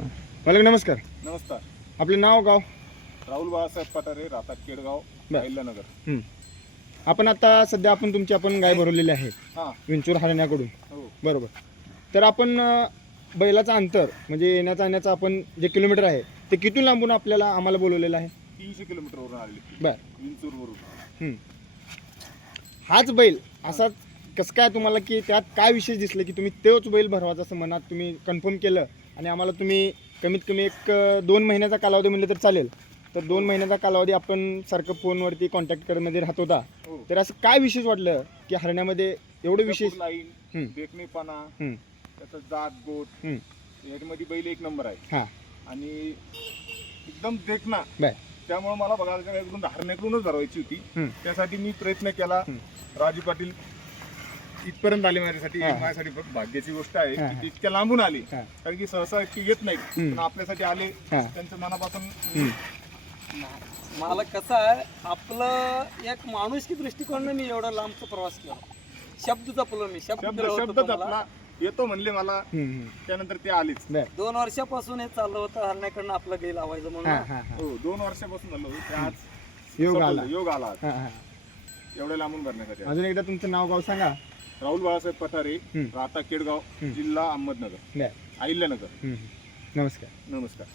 मालक नमस्कार. नमस्कार. आपले नाव गाव? राहुल बाळासाहेब पठारे, राहतात केडगाव, बर. अहिल्यानगर. आपण आता सध्या तुमची गाय भरवलेली आहे हां. विंचूर हरण्याकडून, हो. बरोबर. तर आपण बैलाचं अंतर म्हणजे येण्याचा जाण्याचा आपण जे किलोमीटर आहे ते किती लांबून आम्हाला बोलवलेलं आहे? 300 किलोमीटरवरून आलेली. बर. विंचूरवरून. हाच बैल असाच कसं काय तुम्हाला की त्यात काय विशेष दिसलं की तुम्ही तोच बैल भरवायचा असं मनात तुम्ही कन्फर्म केलं आणि आम्हाला तुम्ही कमीत कमी एक 2 महिन्याचा कालावधी म्हणलं तर चालेल, तर 2 महिन्याचा कालावधी आपण सारखं फोनवरती कॉन्टॅक्ट करण्यामध्ये राहत होता, हो. तर असं काय विशेष वाटलं की हरण्यामध्ये एवढं विशेष? लाईन, देखणेपणा, त्याचं जात गोट, याच्यामध्ये बैल एक नंबर आहे. हां. आणि एकदम देखना. बर. त्यामुळे मला बघायला एकदम हरण्याकडूनच भरवायची होती. त्यासाठी मी प्रयत्न केला. राजू पाटील इथपर्यंत आले माझ्यासाठी. हां. माझ्यासाठी खूप भाग्याची गोष्ट आहे हां. की ते इतक्या लांबून आले. हां. कारण की सहसा इतकी येत नाहीत, पण आपल्यासाठी आले. हां. त्यांचं मनापासून मला कसं आहे, आपलं एक माणुसकी दृष्टिकोनाने मी एवढा लांबचा प्रवास केला. शब्द जपलो मी, शब्द दिला होता शब्द तुम्हाला. जपला. येतो म्हणले मला, त्यानंतर ते आलेच. बर. 2 वर्षापासून हे चाललं होतं हरण्याकडनं आपलं बैल लावायचं हां म्हणून. हां हां. हो, 2 वर्षापासून झालं होतं. ते आज योग सफल आला. झालं. योग आला आज. हां हां. एवढ्या लांबून करण्यासाठी. अजून एकदा तुमचं नाव गाव सांगा. राहुल बाळासाहेब पठारे, राहता केडगाव, जिल्हा अहमदनगर, बर. अहिल्यानगर. नमस्कार. नमस्कार.